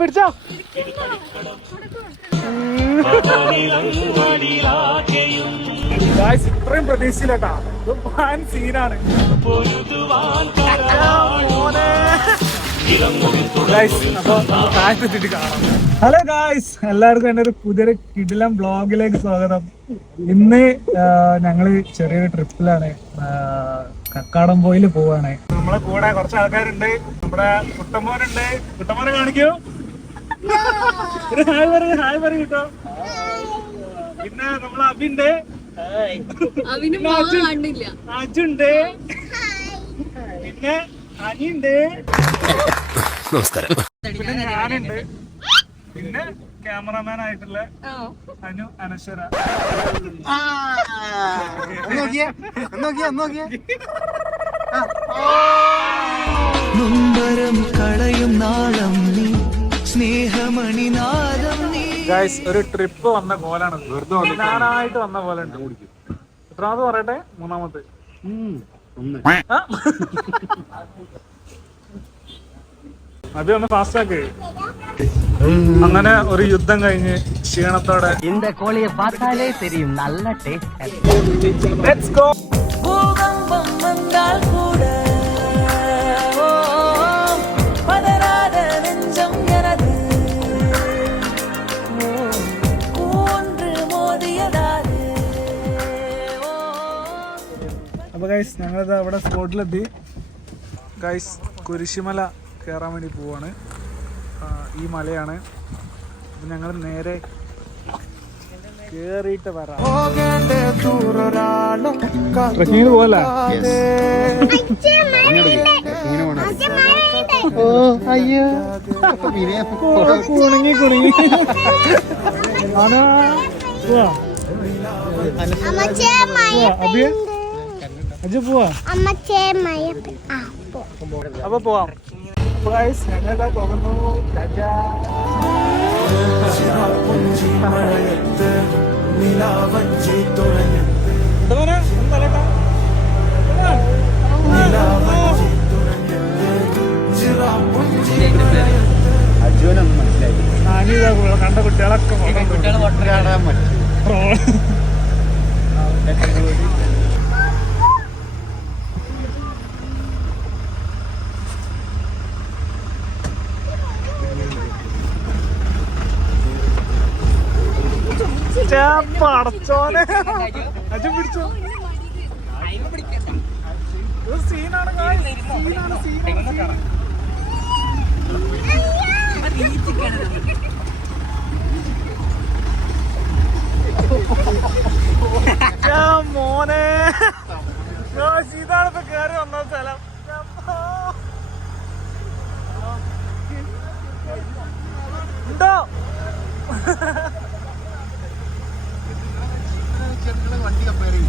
പിടിച്ചോ. ഇത്രയും പ്രതീക്ഷയിലട്ടാ വാൻ സീനാണ് ഹലോ ഗായ്സ് എല്ലാവർക്കും എന്റെ ഒരു പുതിയൊരു കിടിലം ബ്ലോഗിലേക്ക് സ്വാഗതം. ഇന്ന് ഞങ്ങൾ ചെറിയൊരു ട്രിപ്പിലാണ് കക്കാടം പോയിൽ പോവാണ്. നമ്മളെ കൂടെ കുറച്ച് ആൾക്കാരുണ്ട്. നമ്മുടെ കുട്ടമ്മോനുണ്ട് കുട്ടമ്മോനെ കാണിക്കൂ. ഹായ് പറയൂ ഹായ് പറയൂ കേട്ടോ. പിന്നെ നമ്മളെ അബിന്റെ അജുണ്ട്. പിന്നെ അനിയുണ്ട്. നമസ്കാരം. പിന്നെ ഞാനുണ്ട്. പിന്നെ ക്യാമറമാൻ ആയിട്ടുള്ള അനു അനശ്വര. നൊമ്പരം കളയും നാളം നീ. സ്നേഹമണിനാദം നീ ഗായ്സ് ഒരു ട്രിപ്പ് വന്ന കോലാണ് ഞാനായിട്ട് വന്ന പോലെ ഉണ്ട് എത്രാമത് പറയട്ടെ മൂന്നാമത്തെ ആ? അഭി ഒന്ന് ഫാസ്റ്റ് ആക്ക് അങ്ങനെ ഒരു യുദ്ധം കഴിഞ്ഞ് ക്ഷീണത്തോടെ இந்த கோழியை பார்த்தாலே தெரியும் நல்ல டேஸ்ட் ലെറ്റ്സ് ഗോ guys ഞങ്ങളിത് അവിടെ സ്പോട്ടിലെത്തി. ഗൈസ് കുരിശിമല കയറാൻ വേണ്ടി പോവാണ്. ഈ മലയാണ്. അപ്പൊ ഞങ്ങൾ നേരെ കേറിയിട്ട് വരാം. ട്രക്കിങ്ങിന് പോവല്ല? കുണുങ്ങി കുണുങ്ങി. ആണോ പോവാ അപ്പൊ പോവാം. അപ്പൊ ഗൈസ് ഞങ്ങളിതാ ഛെ, മോനെ. ഇതാണ് ഇപ്പൊ കേറി വന്ന സ്ഥലം. ഉണ്ടോ? വണ്ടി കപ്പേറി.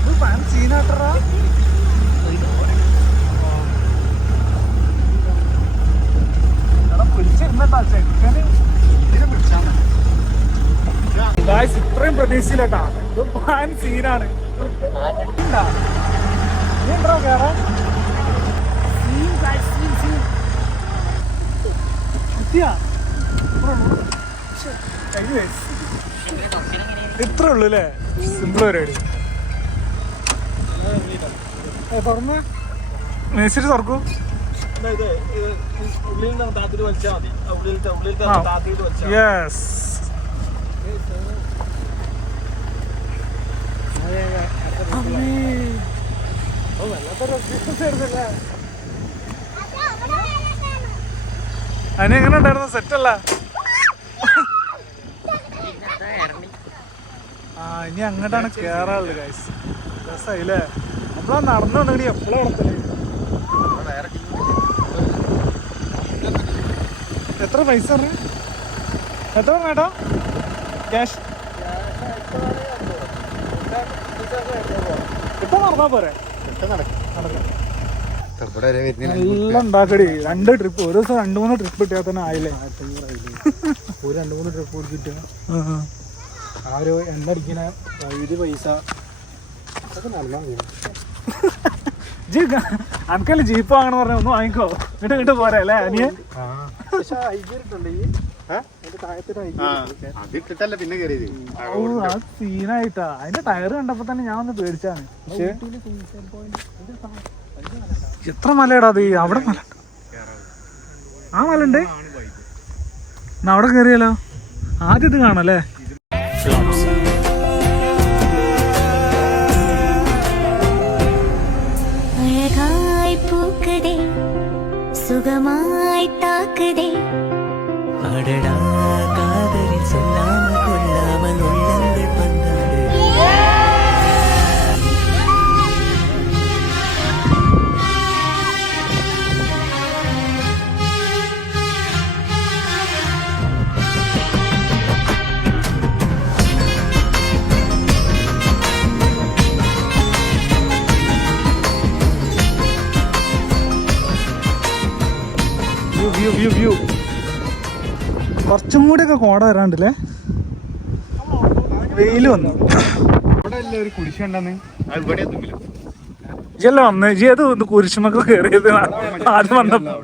ഇത് ഫാൻ സീനാട്ടറാ എടാ പിടിച്ചിരുന്നട്ടാ ചെക്കന് ഗായ്സ് ഇത്രയും പ്രതീക്ഷയില്ലട്ടാ ഇത് ഫാൻ സീനാണ് ഇത്ര ഉള്ളു അല്ലേ സിമ്പിൾ പരിപാടി തുറന്ന്. മേടിച്ചിട്ട് തുറക്കൂ. യെസ് അതിന് എങ്ങനെ ഉണ്ടായിരുന്നു? സെറ്റ് അല്ല. ആ ഇനി അങ്ങോട്ടാണ് കേറാറുള്ളത് ഗൈസ് രസമായില്ലേ നമ്മളാ നടന്നുണ്ടെങ്കിൽ എപ്പോഴും നടത്തൽ എത്ര പൈസ എത്ര വേണ്ടോ ക്യാഷ് ഇപ്പൊ നടന്നാ പോരെ. നല്ല ഉണ്ടാക്കടി. രണ്ട് ട്രിപ്പ് ഒരു ദിവസം രണ്ട് മൂന്ന് ട്രിപ്പ് കിട്ടിയാൽ തന്നെ ആയില്ലേ? ഒരു രണ്ട് മൂന്ന് ട്രിപ്പ് കൊടുത്തിട്ട് ആ ഒരു എണ്ണ അടിക്കണ വൈദ്യുതി പൈസ. അതൊക്കെ നടന്നാൽ ജി അനക്കല്ലേ ജീപ്പ് വാങ്ങണ പറഞ്ഞ ഒന്ന് വാങ്ങിക്കോ. ഇങ്ങോട്ട് ഇങ്ങോട്ട് പോരാ അല്ലേ അനിയ പിന്നെ ആ സീനായിട്ടാ. അതിന്റെ ടയർ കണ്ടപ്പോ തന്നെ ഞാൻ ഒന്ന് പേടിച്ചാണ്. പക്ഷേ എത്ര മലയടാ അത് അവിടെ മല ആ മല ഉണ്ട് എന്നാ അവിടെ കേറിയല്ലോ ആദ്യം ഇത് കാണല്ലേ பூவாய் பூக்குதே சுகமாய் தாக்குதே. அடடா காதலில் சொல்லாம വ്യൂ വ്യൂ വ്യൂ കുറച്ചും കൂടെ ഒക്കെ കോട വരാണ്ടല്ലേ? വെയിൽ വന്നു. അത് ഇജല്ല വന്ന്? ഇജി അത് കുരിശുമൊക്കെ കയറിയത് ആദ്യം വന്നപ്പോ.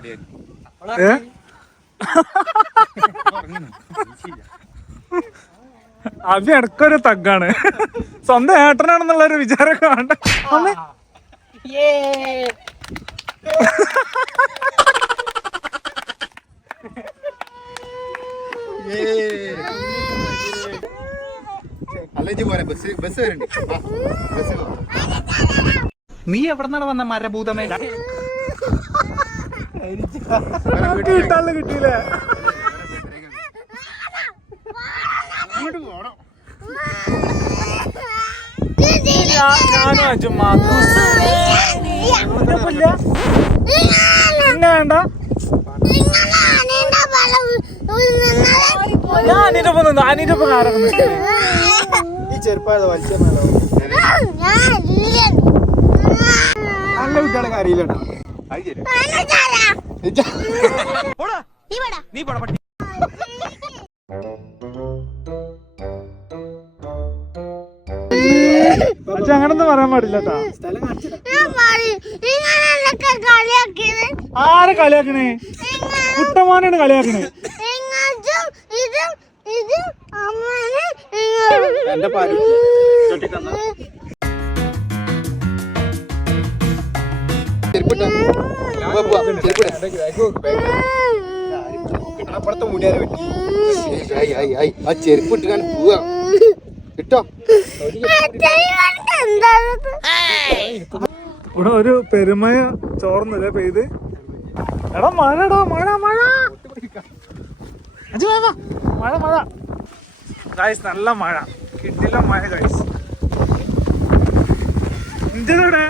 ഏ? അഭി ഇടക്കൊരു തഗ്ഗാണ്. സ്വന്തം ഏട്ടനാണെന്നുള്ള ഒരു വിചാരമൊക്കെ വേണ്ട. അമ്മേ. അല്ല ഇജ്ജ് പോരെ ബസ് ബസ് വരുന്നുണ്ട് വാ, ബസ് വാ. നീ എവിടെന്നാണ് വന്ന മരഭൂതമേ കിട്ടാൾ കിട്ടിയില്ലേ ഞാനും മാത്രം. പിന്നെ വേണ്ട ഞാൻ ഒപ്പം നിന്നു അനിന്റെ ഒപ്പം ഈ ചെറുപ്പായത് വലിച്ചെന്നാലോ നല്ല കുട്ടികളെ നീ അത് ശരി. അച്ഛൻ അങ്ങനൊന്നും പറയാൻ പാടില്ല ആരെ കളിയാക്കണേ? കുട്ടമാനാണ് കളിയാക്കണേ ഇതും ഇതും അമ്മനെ എന്റെ പാൽ. അപ്പുറത്തെ മുടിയാരെ പറ്റി. ആ ചെരുപ്പ് ഇട്ട് കാണി പോവാ. കിട്ടോ ഇവിടെ ഒരു പെരുമയ ചോർന്നല്ലേ പെയ്ത്. എടാ മഴടാ മഴ മഴ. മഴ മഴ. ഗൈസ് നല്ല മഴ. കിട്ടില്ല മഴ കഴിച്ചു ഇന്ത്യയുടെ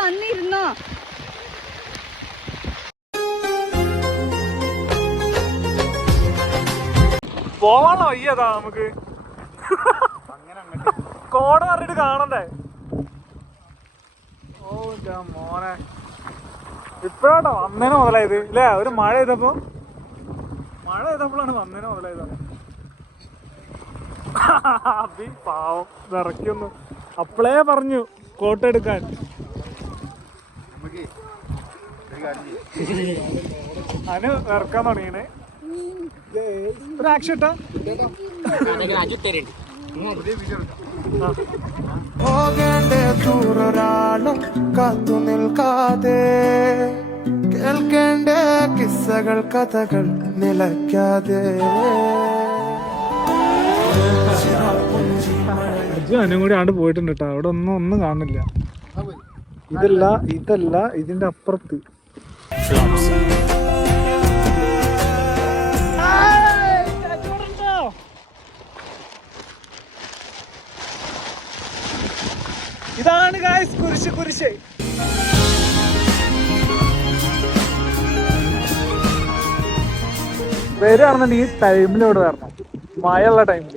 വന്നിരുന്നോ? പോവാണോ വയ്യതാ നമുക്ക്. കോട പറഞ്ഞിട്ട് കാണണ്ടേ? ഓ മോനെ. ഇപ്പഴാട്ടോ വന്നേനെ മുതലായത് ഇല്ലേ? ഒരു മഴ ചെയ്തപ്പോ മഴ ചെയ്തപ്പോഴാണ് വന്നേനെ മുതലായത്. പാവം വിറയ്ക്കൊന്നു. അപ്പളേ പറഞ്ഞു കോട്ട് എടുക്കാൻ. നമുക്ക് ഒരു കാര്യം ചെയ്യ്. അതിന് ഇറക്കാൻ തുടങ്ങിയേ ഒരു ആക്ഷൻ കാത്തു നിൽക്കാതെ. കേൾക്കേണ്ട കിസ്സകൾ കഥകൾ നിലയ്ക്കാതെ. അജു അനും കൂടി ആണ്ട് പോയിട്ടുണ്ട് കേട്ടോ അവിടെ ഒന്നും ഒന്നും കാണില്ല ഇതല്ല ഇതല്ല ഇതിന്റെ അപ്പുറത്ത്. ഇതാണ് ഗായ്സ് കുരിശ് കുരിശ്. വരികയാണെന്നുണ്ടെങ്കിൽ ഈ ടൈമിലോട് വരണം. മഴയുള്ള ടൈമിൽ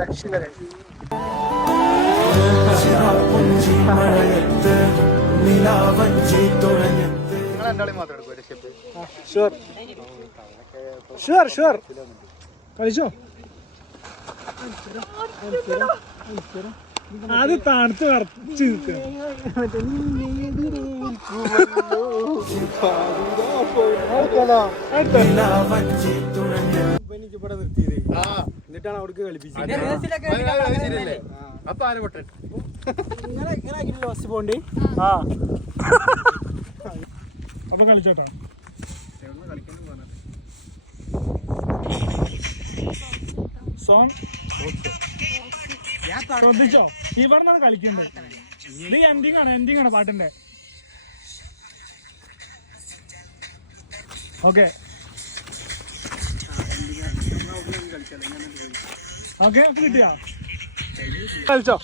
രക്ഷിത ഷുവർ ഷുവർ ഷുവർ കളിച്ചോ അത് തണുത്ത് വരച്ച് ഇവിടെ നിർത്തിയത്. എന്നിട്ടാണ് അവിടേക്ക് കളിപ്പിച്ചത്. മലയാളം കളിച്ചിട്ടില്ലേ? അപ്പൊ ആന പൊട്ടൻ? ഇങ്ങനെ ഇങ്ങനെ ആക്കിയിട്ടില്ല ബസ് പോണ്ടി ആ. അപ്പൊ കളിച്ചോട്ടോ. സോങ് ശ്രദ്ധിച്ചോ? ഇവിടെ നിന്നാണ് കളിക്കുന്നത് ഇത് എൻഡിങ് ആണ് എൻഡിങ് ആണ് പാട്ടിന്റെ. ഓക്കെ. ഓക്കെ അപ്പൊ കിട്ടിയാ? കളിച്ചോ?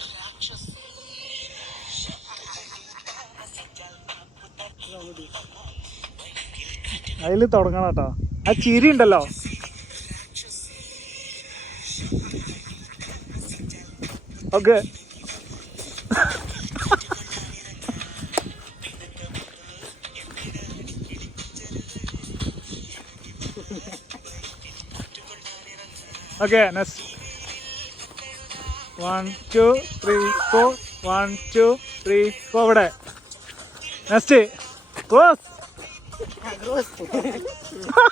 അതിൽ തുടങ്ങണം കേട്ടോ. ആ ചിരി ഉണ്ടല്ലോ. Okay. Okay next one two three four one two three four ഇവിടെ. Next close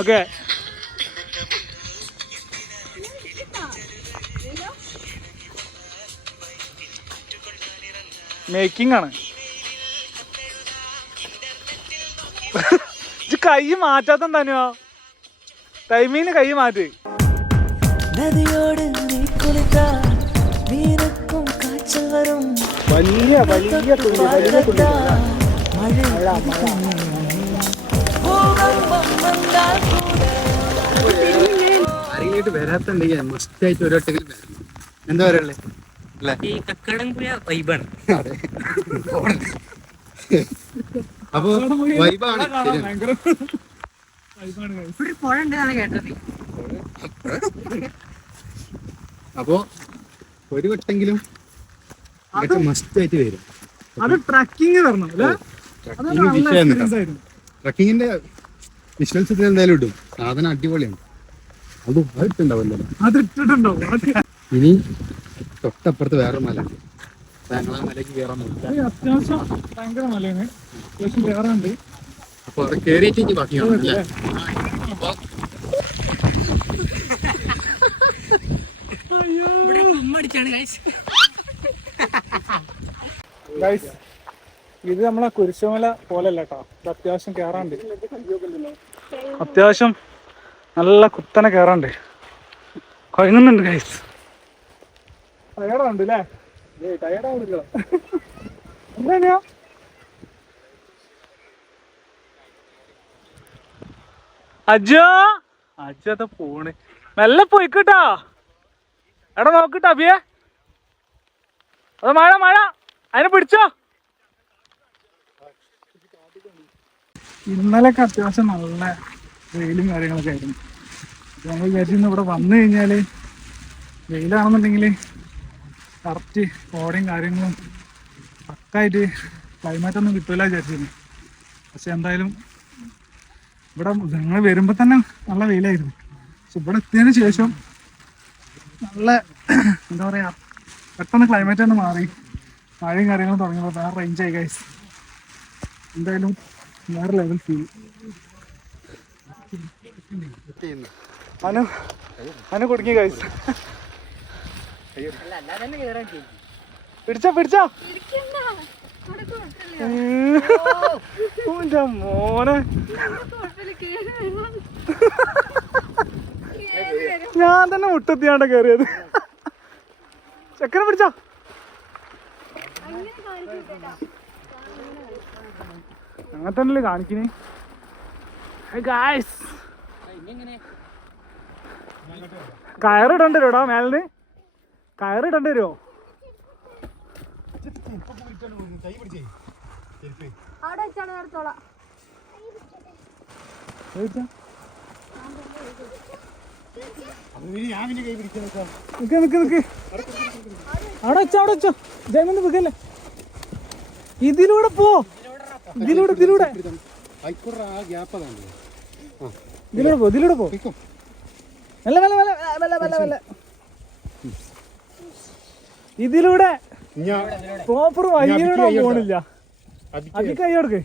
okay. മേക്കിംഗ് ആണ്. ഇത് കൈ മാറ്റാത്ത തന്നെയോ ടൈമിന് കൈ മാറ്റി. നദിയോട് നീ നീരക്കും വരും. വലിയ വലിയ തുണി വലിയ തുള്ളി ആരെങ്കിലും വരാത്തുണ്ടെങ്കിൽ മസ്റ്റ് ആയിട്ട് ഒരൊട്ടെങ്കിലും വരണം എന്താ ഈ വൈബാണ് അപ്പൊ വൈബാണ് കേട്ടത് ഒരു വട്ടെങ്കിലും മസ്റ്റ് ആയിട്ട് വരും അത് ട്രക്കിങ് വരണം വിഷയം ട്രക്കിങ്ങിന്റെ ഇതിൽ എന്തായാലും ഇടും. സാധനം അടിപൊളിയാണ്. അതും അത് ഇട്ടുണ്ടാവല്ലോ അത് ഇട്ടിട്ടുണ്ടോ അത് ഇനി തൊട്ടപ്പുറത്ത് വേറെ മല. ഞങ്ങളെ മലയ്ക്ക് കയറാൻ പോകും ഇത് അത്യാവശ്യം ഭയങ്കര മലയാണ്. അത്യാവശ്യം അപ്പൊ കയറിയിട്ട് ഇനി ബാക്കി കാണാം ഗൈസ് ഇത് നമ്മളെ കുരിശുമല പോലല്ല കേട്ടോ. ഇത് അത്യാവശ്യം കേറാണ്ട് അത്യാവശ്യം നല്ല കുത്തനെ കയറണ്ടേ കൊയങ്ങുന്നുണ്ട് ഗൈസ് ടയർഡുണ്ട് അല്ലേ ടയർഡാവുന്നില്ല എന്താ അജോ? അജോ അത് പോണ്. മെല്ലെ പോയിക്കോട്ടാ. എടാ നോക്കിട്ടോ അബിയെ. അത് മഴ മഴ അതിനെ പിടിച്ചോ. ഇന്നലെ അത്യാവശ്യം നല്ല വെയിലും കാര്യങ്ങളൊക്കെ ആയിരുന്നു. അപ്പൊ നമ്മൾ വിചാരിച്ചിരുന്നു ഇവിടെ വന്നു കഴിഞ്ഞാൽ വെയിലാണെന്നുണ്ടെങ്കിൽ കറക്റ്റ് കോടയും കാര്യങ്ങളും പക്കായിട്ട് ക്ലൈമറ്റ് ഒന്നും കിട്ടൂല വിചാരിച്ചിരുന്നു. പക്ഷെ എന്തായാലും ഇവിടെ ഞങ്ങൾ വരുമ്പോൾ തന്നെ നല്ല വെയിലായിരുന്നു. പക്ഷെ ഇവിടെ എത്തിയതിന് ശേഷം നല്ല എന്താ പറയുക പെട്ടെന്ന് ക്ലൈമറ്റ് ഒന്ന് മാറി. മഴയും കാര്യങ്ങളും തുടങ്ങിയപ്പോൾ വേറെ റേഞ്ച് ആയി ഗൈസ് എന്തായാലും വേറെ ലെവൽ ഫീൽ അനു അനു കുടുങ്ങി കൈസ് പിടിച്ചോ പിടിച്ചോ. മോനെ. ഞാൻ തന്നെ മുട്ടെത്തിയാണ്ട കയറിയത് ചക്കര പിടിച്ചോ. അങ്ങനെ തന്നെയല്ലേ കാണിക്കണേ. ഗായ്സ് കയറിടേണ്ടി വരുമോടാ മേലിന്? കയറിടേണ്ടി വരുമോ അവിടെ വെച്ചാണ് നേരത്തോളാം നിക്ക് നിക്ക് നിക്ക്. അവിടെ വെച്ചോ അവിടെ വെച്ചോ. ജയമൊന്നും വെക്കല്ലേ ഇതിലൂടെ പോ. ഇതിലൂടെ ഇതിലൂടെ. ആ ഗ്യാപ്പ് അതാണ് ഇതിലൂടെ പോ ഇതിലൂടെ പോ. മെല്ലെ മെല്ലെ മെല്ലെ മെല്ലെ മെല്ലെ മെല്ലെ. ഇതിലൂടെ പ്രോപ്പർ വഴിയിലൂടെ പോണില്ല. അതി കൈ കൊടുക്ക്.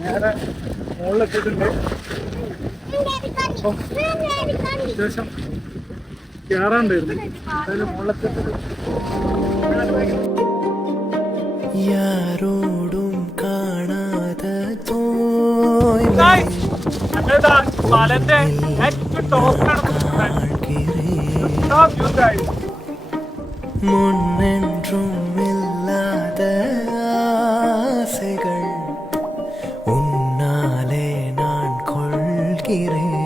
നേരെ മുകളിലെത്തിയിട്ടുണ്ട് അത്യാവശ്യം കയറാണ്ടായിരുന്നു അതിന് മുകളിലത്തെ യാരോടും കാണാതെ മുന്നെൻറും ഇല്ലാതെ ആസകൾ. ഉന്നാലെ നാൻ കൊள்கிறேன்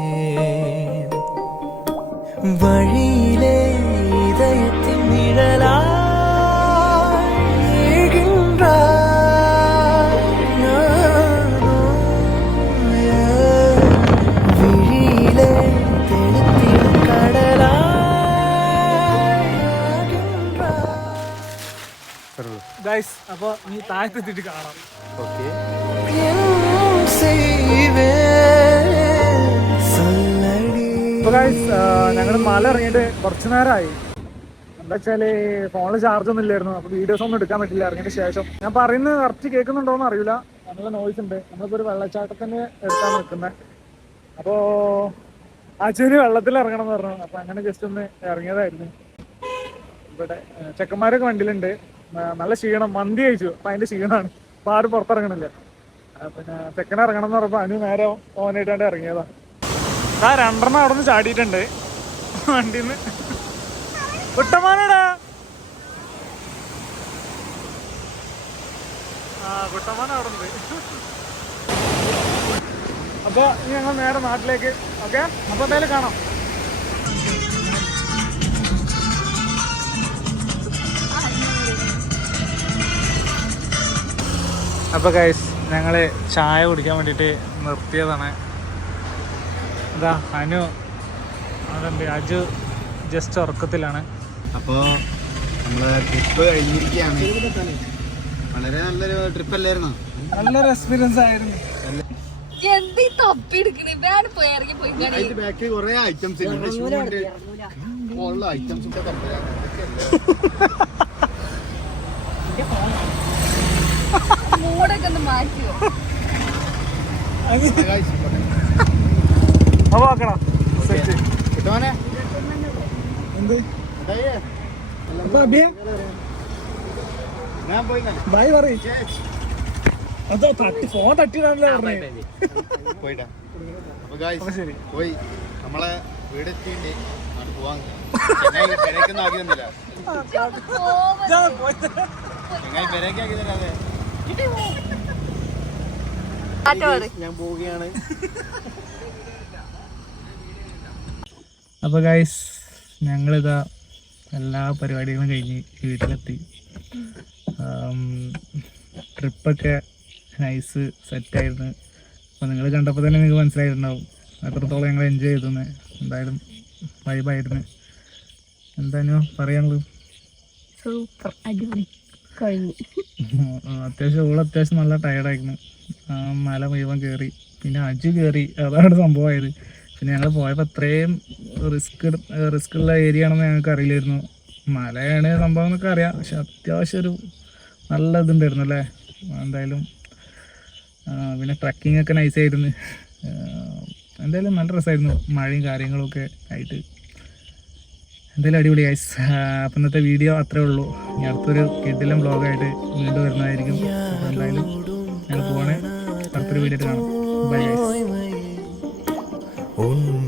വഴിയിലെ இதயத்தின் நிழலாய் எழுகின்றாய் விழியிலே தெளித்திடும் கடலாய் ഗൈസ് അപ്പോൾ നീ താഴ്ത്തെത്തിട്ട് കാണാം ഓക്കെ ചെയ്വേ ഞങ്ങൾ മല ഇറങ്ങിയിട്ട് കുറച്ച് നേരമായി എന്താ വെച്ചാൽ ഫോണിൽ ചാർജ് ഒന്നും ഇല്ലായിരുന്നു. അപ്പൊ വീഡിയോസ് ഒന്നും എടുക്കാൻ പറ്റില്ല. ഇറങ്ങിയതിന് ശേഷം. ഞാൻ പറയുന്നത് കറക്റ്റ് കേൾക്കുന്നുണ്ടോ എന്ന് അറിയില്ല. നല്ല നോയ്സ് ഉണ്ട്. നമ്മളിപ്പോ ഒരു വെള്ളച്ചാട്ടത്തിന്റെ എടുക്കാൻ നിൽക്കുന്നത് അപ്പോൾ ആച്ചൂര് വെള്ളത്തിൽ ഇറങ്ങണം എന്ന് പറഞ്ഞു. അപ്പൊ അങ്ങനെ ജസ്റ്റ് ഒന്ന് ഇറങ്ങിയതായിരുന്നു. ഇവിടെ ചെക്കന്മാരൊക്കെ വണ്ടിയിലുണ്ട്. നല്ല ക്ഷീണം. മന്തി കഴിച്ചു. അപ്പൊ അതിന്റെ ക്ഷീണമാണ്. അപ്പോൾ ആരും പുറത്തിറങ്ങണില്ല. പിന്നെ ചെക്കൻ ഇറങ്ങണം എന്ന് പറഞ്ഞപ്പോ അതിന് നേരം ഓനായിട്ടാണ്ട് ഇറങ്ങിയതാണ് ആ രണ്ടെണ്ണം അവിടെ നിന്ന് ചാടിയിട്ടുണ്ട്. വണ്ടിന്ന്. കുട്ടമാനടാ ആ കുട്ടമാന അവിടെ നിന്ന് അപ്പൊ ഇനി ഞങ്ങൾ നേരെ നാട്ടിലേക്ക്. ഓക്കെ? അപ്പൊ എന്തായാലും കാണാം. അപ്പൊ ഗൈസ് ഞങ്ങൾ ചായ കുടിക്കാൻ വേണ്ടിട്ട് നിർത്തിയതാണ്. എന്താ അനു. അതുണ്ട് അജു ജസ്റ്റ് ഉറക്കത്തിലാണ്. അപ്പോ നമ്മൾ ട്രിപ്പ് കഴിഞ്ഞിരിക്കുകയാണ്. വളരെ നല്ലൊരു ട്രിപ്പ് അല്ലായിരുന്നു? നല്ലൊരു എക്സ്പീരിയൻസ് ആയിരുന്നു. എന്ത് പോയി ഇറങ്ങി പോയി ഇങ്ങട്. അതിന്റെ ബാക്കിൽ കുറെ ഐറ്റംസ് മൂടൊക്കെ ഒന്ന് മാറ്റിയോ? ആക്കണം സെറ്റ് കിട്ടുവാനെ? എന്ത്? അപ്പൊ അഭിയ ഞാൻ പോയി ബൈ പറയും. അതോ തട്ടി ഫോൺ തട്ടിയിടാനല്ലേ പറഞ്ഞേ? പോയിട്ടാ അപ്പൊ ഗായ്സ് ശരി. പോയി. നമ്മളെ വീടെത്തിണ്ട് അങ്ങോട്ട് പോവാൻ ചെങ്ങായി പെരേക്കൊന്നും ആക്കി തന്നില്ല ചെങ്ങായി പെരേക്ക് ആക്കി തരാതെ ഞാൻ പോവുകയാണ്. അപ്പോൾ ഗൈസ് ഞങ്ങളിതാ എല്ലാ പരിപാടികളും കഴിഞ്ഞ് വീട്ടിലെത്തി. ട്രിപ്പൊക്കെ നൈസ് സെറ്റായിരുന്നു അപ്പോൾ നിങ്ങൾ കണ്ടപ്പോൾ തന്നെ നിങ്ങൾക്ക് മനസ്സിലായിട്ടുണ്ടാവും. എത്രത്തോളം ഞങ്ങൾ എൻജോയ് ചെയ്തെന്ന്. എന്തായാലും വൈബായിരുന്നു എന്തായാലും പറയാനുള്ളത് സൂപ്പർ അടിപൊളി. കഴിഞ്ഞു. അത്യാവശ്യം ഓൾ അത്യാവശ്യം നല്ല ടയർഡായിരുന്നു മല മുഴുവൻ കയറി പിന്നെ അജു കയറി അതാണ് സംഭവമായത്. പിന്നെ ഞങ്ങൾ പോയപ്പോൾ അത്രയും റിസ്ക് റിസ്ക് ഉള്ള ഏരിയ ആണെന്ന് ഞങ്ങൾക്ക് അറിയില്ലായിരുന്നു. മലയാണ് സംഭവം എന്നൊക്കെ അറിയാം. പക്ഷെ അത്യാവശ്യം ഒരു നല്ല ഇതുണ്ടായിരുന്നു അല്ലേ? എന്തായാലും പിന്നെ ട്രക്കിംഗ് ഒക്കെ നൈസായിരുന്നു എന്തായാലും നല്ല രസമായിരുന്നു മഴയും കാര്യങ്ങളും ഒക്കെ ആയിട്ട്. എന്തായാലും അടിപൊളി ഗൈസ് അപ്പം ഇന്നത്തെ വീഡിയോ അത്രേ ഉള്ളൂ. ഇനി അടുത്തൊരു കിഡിലും ബ്ലോഗായിട്ട് വീണ്ടും വരുന്നതായിരിക്കും. എന്തായാലും ഞങ്ങൾ പോകണേ അടുത്തൊരു വീഡിയോ കാണാം. Bye guys Oh.